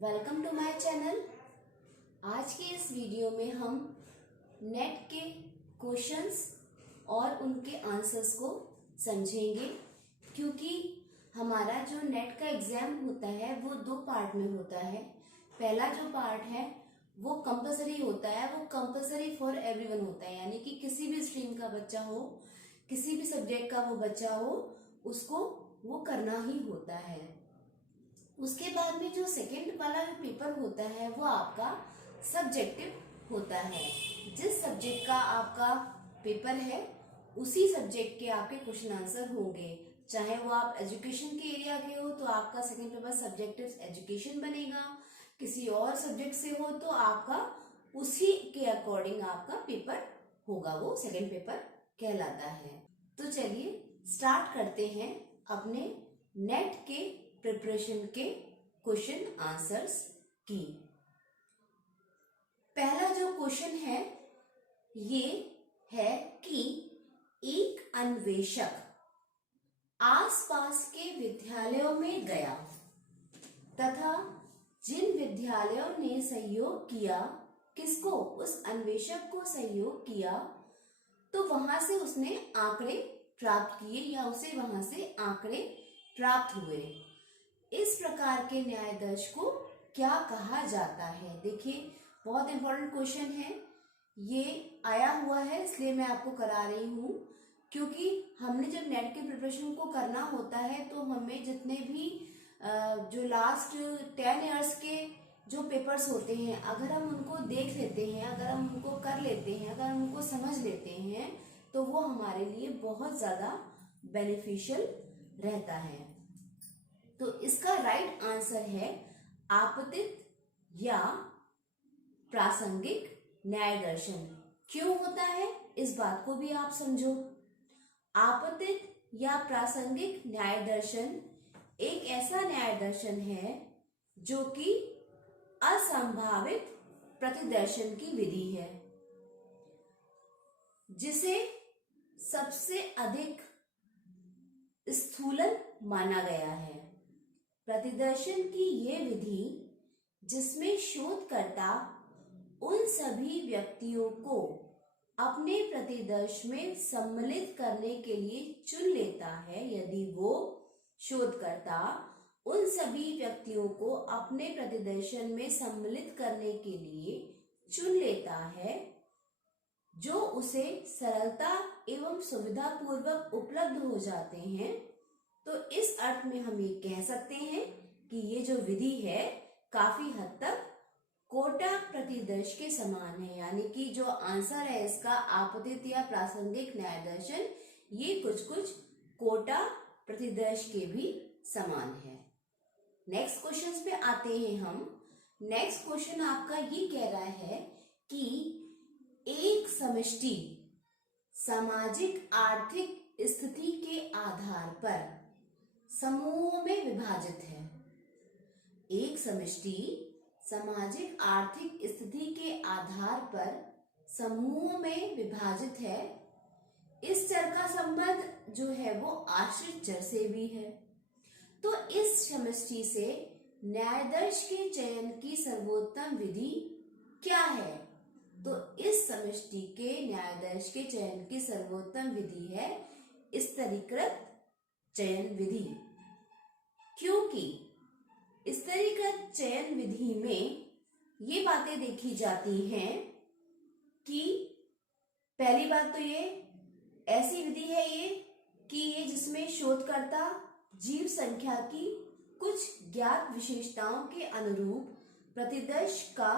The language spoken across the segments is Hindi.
Welcome to my channel. आज के इस वीडियो में हम नेट के क्वेश्चंस और उनके आंसर्स को समझेंगे, क्योंकि हमारा जो नेट का एग्जाम होता है वो दो पार्ट में होता है। पहला जो पार्ट है वो कंपलसरी होता है, वो कंपलसरी फॉर एवरीवन होता है, यानी कि किसी भी स्ट्रीम का बच्चा हो, किसी भी सब्जेक्ट का वो बच्चा हो, उसको वो करना ही होता है। उसके बाद में जो सेकेंड वाला पेपर होता है वो आपका सब्जेक्टिव होता है। जिस सब्जेक्ट का आपका पेपर है उसी सब्जेक्ट के आपके क्वेश्चन आंसर होंगे। चाहे वो आप एजुकेशन के एरिया के हो तो आपका सेकेंड पेपर सब्जेक्टिव एजुकेशन बनेगा, किसी और सब्जेक्ट से हो तो आपका उसी के अकॉर्डिंग आपका पेपर होगा, वो सेकेंड पेपर कहलाता है। तो चलिए स्टार्ट करते हैं अपने नेट के प्रिपरेशन के क्वेश्चन आंसर्स की। पहला जो क्वेश्चन है ये है कि एक अन्वेषक आसपास के विद्यालयों में गया तथा जिन विद्यालयों ने सहयोग किया, किसको, उस अन्वेषक को सहयोग किया, तो वहां से उसने आंकड़े प्राप्त किए या उसे वहां से आंकड़े प्राप्त हुए। इस प्रकार के न्यायाधीश को क्या कहा जाता है? देखिए बहुत इंपॉर्टेंट क्वेश्चन है, ये आया हुआ है इसलिए मैं आपको करा रही हूं, क्योंकि हमने जब नेट के प्रिपरेशन को करना होता है तो हमें जितने भी जो लास्ट 10 इयर्स के जो पेपर्स होते हैं, अगर हम उनको देख लेते हैं, अगर हम उनको कर लेते हैं, अगर हम उनको समझ लेते हैं तो वो हमारे लिए बहुत ज्यादा बेनिफिशियल रहता है। तो इसका राइट आंसर है आपतित या प्रासंगिक न्याय दर्शन। क्यों होता है इस बात को भी आप समझो। आपतित या प्रासंगिक न्याय दर्शन एक ऐसा न्याय दर्शन है जो कि असंभावित प्रतिदर्शन की विधि है, जिसे सबसे अधिक स्थूलन माना गया है। प्रतिदर्शन की यह विधि जिसमें शोधकर्ता उन सभी व्यक्तियों को अपने प्रतिदर्श में सम्मिलित करने के लिए चुन लेता है, यदि वो शोधकर्ता उन सभी व्यक्तियों को अपने प्रतिदर्शन में सम्मिलित करने के लिए चुन लेता है जो उसे सरलता एवं सुविधापूर्वक उपलब्ध हो जाते हैं, तो इस अर्थ में हम ये कह सकते हैं कि ये जो विधि है काफी हद तक कोटा प्रतिदर्श के समान है। यानी कि जो आंसर है इसका आपतित या प्रासंगिक न्याय दर्शन, ये कुछ कुछ कोटा प्रतिदर्श के भी समान है। नेक्स्ट क्वेश्चन पे आते हैं हम। नेक्स्ट क्वेश्चन आपका ये कह रहा है कि एक समष्टि सामाजिक आर्थिक स्थिति के आधार पर समूहों में विभाजित है। एक समष्टि सामाजिक आर्थिक स्थिति के आधार पर समूहों में विभाजित है। इस चर का संबंध जो है वो आश्रित चर से भी है। तो इस समष्टि से न्यायाधीश के चयन की सर्वोत्तम विधि क्या है? तो इस समष्टि के न्यायाधीश के चयन की सर्वोत्तम विधि है स्तरीकृत चयन विधि। क्योंकि स्तरीकृत चयन विधि में ये बातें देखी जाती हैं कि पहली बात तो ये ऐसी विधि है ये कि ये जिसमें शोधकर्ता जीव संख्या की कुछ ज्ञात विशेषताओं के अनुरूप प्रतिदर्श का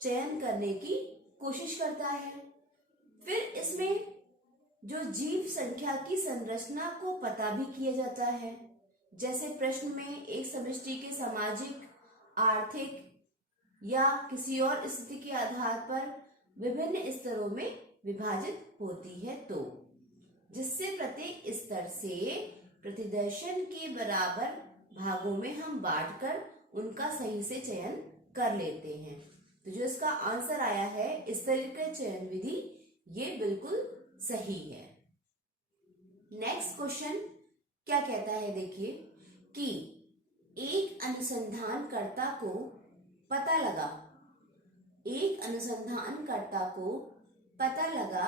चयन करने की कोशिश करता है। फिर इसमें जो जीव संख्या की संरचना को पता भी किया जाता है, जैसे प्रश्न में एक समष्टि के सामाजिक, आर्थिक या किसी और स्थिति के आधार पर विभिन्न स्तरों में विभाजित होती है, तो जिससे प्रत्येक स्तर से प्रतिदर्शन के बराबर भागों में हम बांटकर उनका सही से चयन कर लेते हैं। तो जो इसका आंसर आया है स्तरीकृत चयन विधि, ये बिल्कुल सही है। नेक्स्ट क्वेश्चन क्या कहता है, देखिए कि एक अनुसंधानकर्ता को पता लगा, एक अनुसंधानकर्ता को पता लगा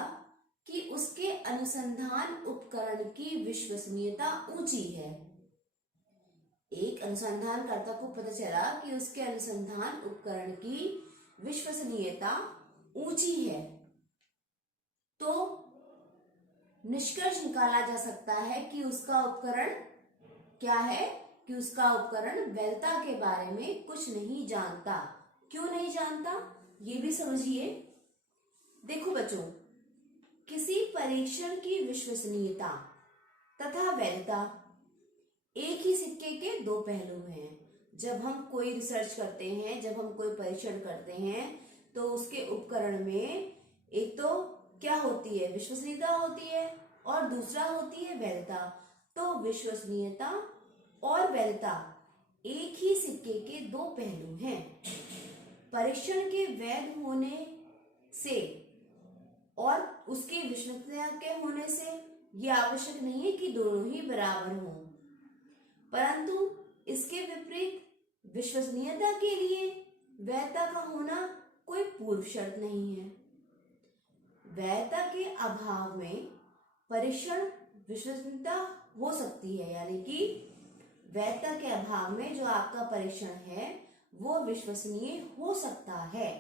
कि उसके अनुसंधान उपकरण की विश्वसनीयता ऊंची है। एक अनुसंधानकर्ता को पता चला कि उसके अनुसंधान उपकरण की विश्वसनीयता ऊंची है, तो निष्कर्ष निकाला जा सकता है कि उसका उपकरण क्या है, कि उसका उपकरण वैधता के बारे में कुछ नहीं जानता। क्यों नहीं जानता, ये भी समझिए। देखो बच्चों, किसी परीक्षण की विश्वसनीयता तथा वैधता एक ही सिक्के के दो पहलू हैं। जब हम कोई रिसर्च करते हैं, जब हम कोई परीक्षण करते हैं, तो उसके उपकरण में एक तो क्या होती है, विश्वसनीयता होती है, और दूसरा होती है वैधता। तो विश्वसनीयता और वैधता एक ही सिक्के के दो पहलू हैं। परीक्षण के वैध होने से और उसकी विश्वसनीयता के होने से यह आवश्यक नहीं है कि दोनों ही बराबर हों, परंतु इसके विपरीत विश्वसनीयता के लिए वैधता का होना कोई पूर्व शर्त नहीं है। वैधता के अभाव में परीक्षण विश्वसनीयता हो सकती है, यानी कि वैधता के अभाव में जो आपका परीक्षण है वो विश्वसनीय हो सकता है।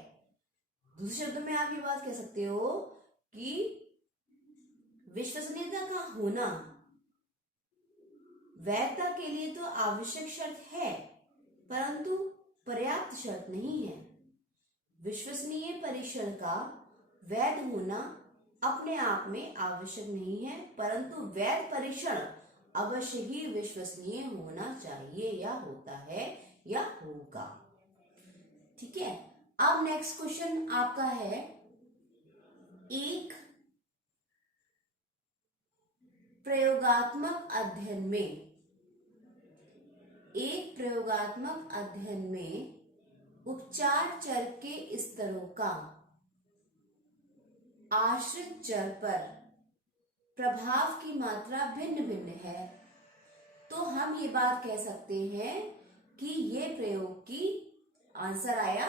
दूसरे शब्दों में आप ये बात कह सकते हो कि विश्वसनीयता का होना वैधता के लिए तो आवश्यक शर्त है, परंतु पर्याप्त शर्त नहीं है। विश्वसनीय परीक्षण का वैध होना अपने आप में आवश्यक नहीं है, परंतु वैध परीक्षण अवश्य ही विश्वसनीय होना चाहिए, या होता है या होगा। ठीक है, अब नेक्स्ट क्वेश्चन आपका है, एक प्रयोगात्मक अध्ययन में उपचार चर के स्तरों का आश्रित चर पर प्रभाव की मात्रा भिन्न भिन्न है, तो हम ये बात कह सकते हैं कि ये प्रयोग की आंसर आया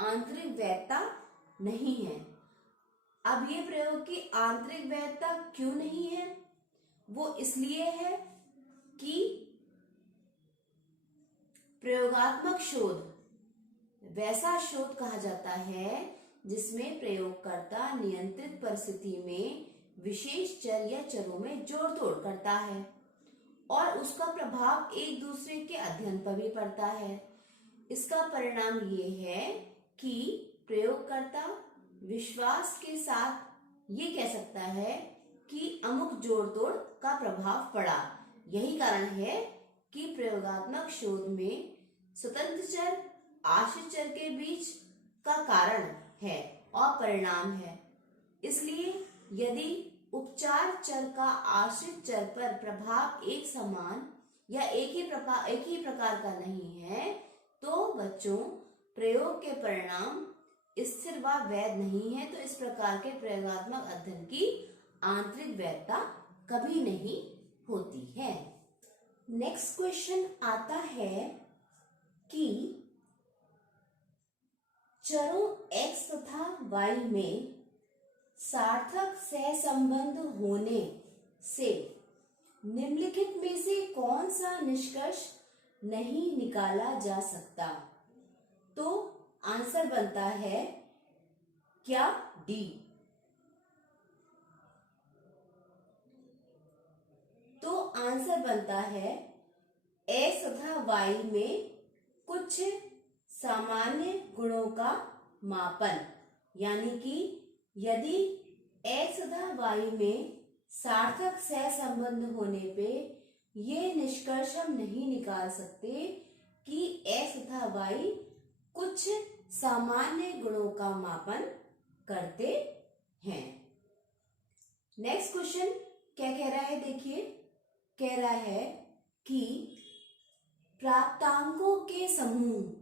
आंतरिक वैधता नहीं है। अब ये प्रयोग की आंतरिक वैधता क्यों नहीं है, वो इसलिए है कि प्रयोगात्मक शोध वैसा शोध कहा जाता है जिसमें प्रयोगकर्ता नियंत्रित परिस्थिति में विशेष चर या चरों में जोड़ तोड़ करता है और उसका प्रभाव एक दूसरे के अध्ययन पर भी पड़ता है। इसका परिणाम ये है कि प्रयोगकर्ता विश्वास के साथ ये कह सकता है कि अमुक जोड़ तोड़ का प्रभाव पड़ा। यही कारण है कि प्रयोगात्मक शोध में स्वतंत्र चर आश्रित चर के बीच का कारण है और परिणाम है। इसलिए यदि उपचार चर का आश्रित चर पर प्रभाव एक समान या एक ही प्रकार का नहीं है, तो बच्चों प्रयोग के परिणाम स्थिर व वैध नहीं है, तो इस प्रकार के प्रयोगात्मक अध्ययन की आंतरिक वैधता कभी नहीं होती है। नेक्स्ट क्वेश्चन आता है कि चरों x तथा y में सार्थक सहसंबंध होने से निम्नलिखित में से कौन सा निष्कर्ष नहीं निकाला जा सकता, तो आंसर बनता है क्या डी। तो आंसर बनता है x तथा y में कुछ सामान्य गुणों का मापन, यानी कि यदि x तथा y में सार्थक सहसंबंध होने पे ये निष्कर्ष हम नहीं निकाल सकते कि x तथा y कुछ सामान्य गुणों का मापन करते हैं। नेक्स्ट क्वेश्चन क्या कह रहा है, देखिए, कह रहा है कि प्राप्तांकों के समूह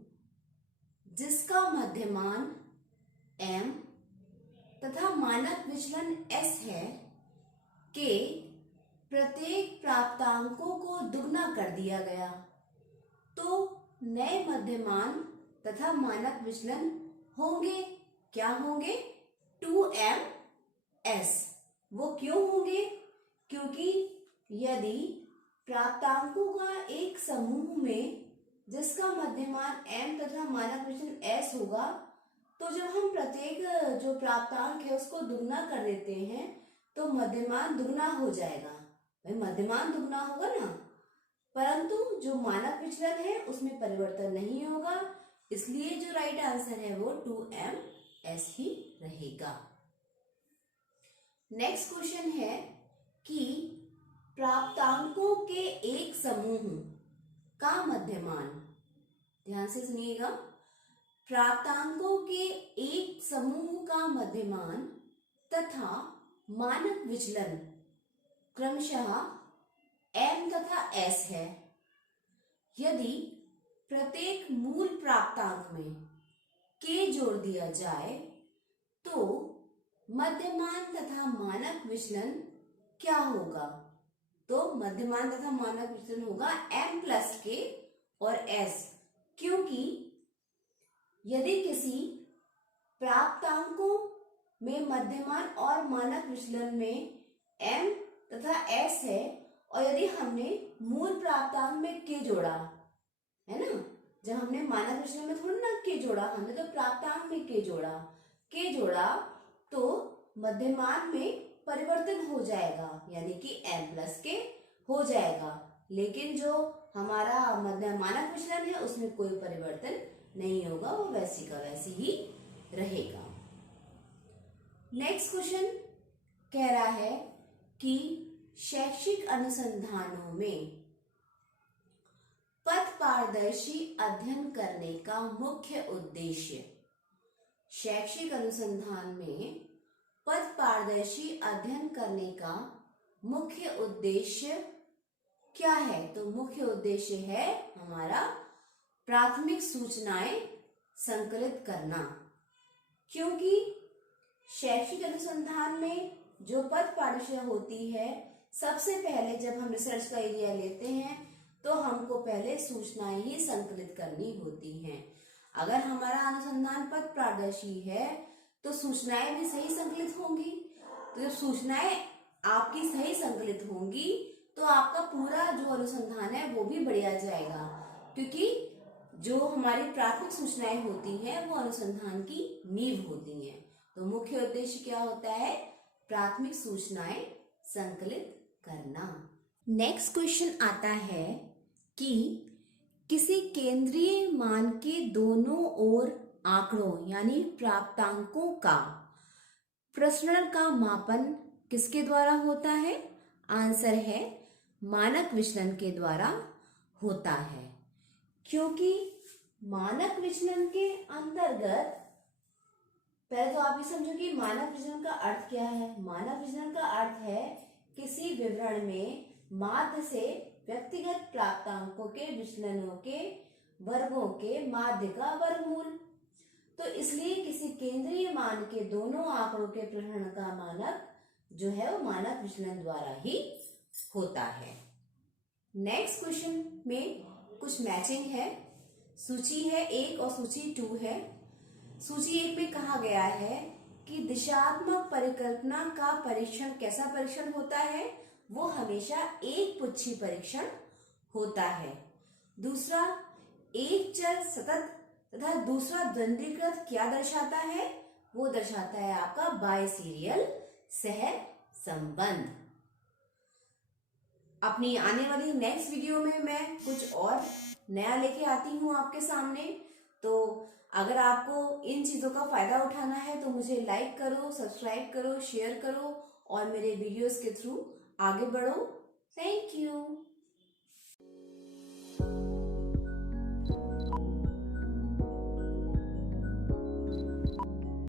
जिसका मध्यमान m तथा मानक विचलन s है के प्रत्येक प्राप्तांकों को दुगना कर दिया गया, तो नए मध्यमान तथा मानक विचलन होंगे। क्या होंगे? 2ms। वो क्यों होंगे? क्योंकि यदि प्राप्तांकों का एक समूह में जिसका मध्यमान m तथा मानक विचलन s होगा, तो जब हम प्रत्येक जो प्राप्तांक है उसको दुगना कर देते हैं तो मध्यमान दुगना हो जाएगा। भाई मध्यमान दुगना होगा ना, परंतु जो मानक विचलन है उसमें परिवर्तन नहीं होगा, इसलिए जो राइट आंसर है वो 2ms ही रहेगा। नेक्स्ट क्वेश्चन है कि प्राप्तांकों के एक समूह का मध्यमान, ध्यान से सुनिएगा, प्राप्तांकों के एक समूह का मध्यमान तथा मानक विचलन क्रमशः m तथा s है। यदि प्रत्येक मूल प्राप्तांक में k जोड़ दिया जाए तो मध्यमान तथा मानक विचलन क्या होगा? तो मध्यमान तथा मानक विचलन होगा m प्लस k और s, क्योंकि यदि किसी प्राप्तांकों में मध्यमान और मानक विचलन में m तथा s है और यदि हमने मूल प्राप्तांक में k जोड़ा है ना, जब हमने मानक विचलन में थोड़ा ना k जोड़ा, हमने तो प्राप्तांक में k जोड़ा तो मध्यमान में परिवर्तन हो जाएगा, यानी कि m प्लस k हो जाएगा, लेकिन जो हमारा मानक विचलन है उसमें कोई परिवर्तन नहीं होगा, वो वैसी का वैसी ही रहेगा। नेक्स्ट क्वेश्चन कह रहा है कि शैक्षिक अनुसंधानों में पथ पारदर्शी अध्ययन करने का मुख्य उद्देश्य। शैक्षिक अनुसंधान में पथ पारदर्शी अध्ययन करने का मुख्य उद्देश्य क्या है? तो मुख्य उद्देश्य है हमारा प्राथमिक सूचनाएं संकलित करना, क्योंकि शैक्षिक अनुसंधान में जो पथ पारदर्शी होती है, सबसे पहले जब हम रिसर्च का एरिया लेते हैं तो हमको पहले सूचनाएं ही संकलित करनी होती हैं। अगर हमारा अनुसंधान पथ पारदर्शी है तो सूचनाएं भी सही संकलित होंगी, तो जब सूचनाएं आपकी सही संकलित होंगी तो आपका पूरा जो अनुसंधान है वो भी बढ़िया जाएगा, क्योंकि जो हमारी प्राथमिक सूचनाएं होती हैं वो अनुसंधान की नींव होती हैं। तो मुख्य उद्देश्य क्या होता है? प्राथमिक सूचनाएं संकलित करना। नेक्स्ट क्वेश्चन आता है कि किसी केंद्रीय मान के दोनों ओर आंकड़ों यानी प्राप्तांकों का प्रसरण का मापन किसके द्वारा होता है? आंसर है मानक विचलन के द्वारा होता है, क्योंकि मानक विचलन के अंतर्गत पहले तो आप ये समझो कि मानक विचलन का अर्थ क्या है। मानक विचलन का अर्थ है किसी विवरण में माध्य से व्यक्तिगत प्राप्तांकों के विचलनों के वर्गों के माध्य का वर्गमूल। तो इसलिए किसी केंद्रीय मान के दोनों आंकड़ों के प्रसरण का मानक जो है वो मानक विचलन द्वारा ही होता है। नेक्स्ट क्वेश्चन में कुछ मैचिंग है। सूची है 1 और सूची 2 है। सूची 1 में कहा गया है कि दिशात्मक परिकल्पना का परीक्षण कैसा परीक्षण होता है? वो हमेशा एक पुच्छी परीक्षण होता है। दूसरा, एक चर सतत तथा दूसरा द्वंद्वीकृत क्या दर्शाता है? वो दर्शाता है आपका बायसीरियल सह संबंध। अपनी आने वाली नेक्स्ट वीडियो में मैं कुछ और नया लेके आती हूँ आपके सामने। तो अगर आपको इन चीजों का फायदा उठाना है तो मुझे लाइक करो, सब्सक्राइब करो, शेयर करो और मेरे वीडियोस के थ्रू आगे बढ़ो। Thank you.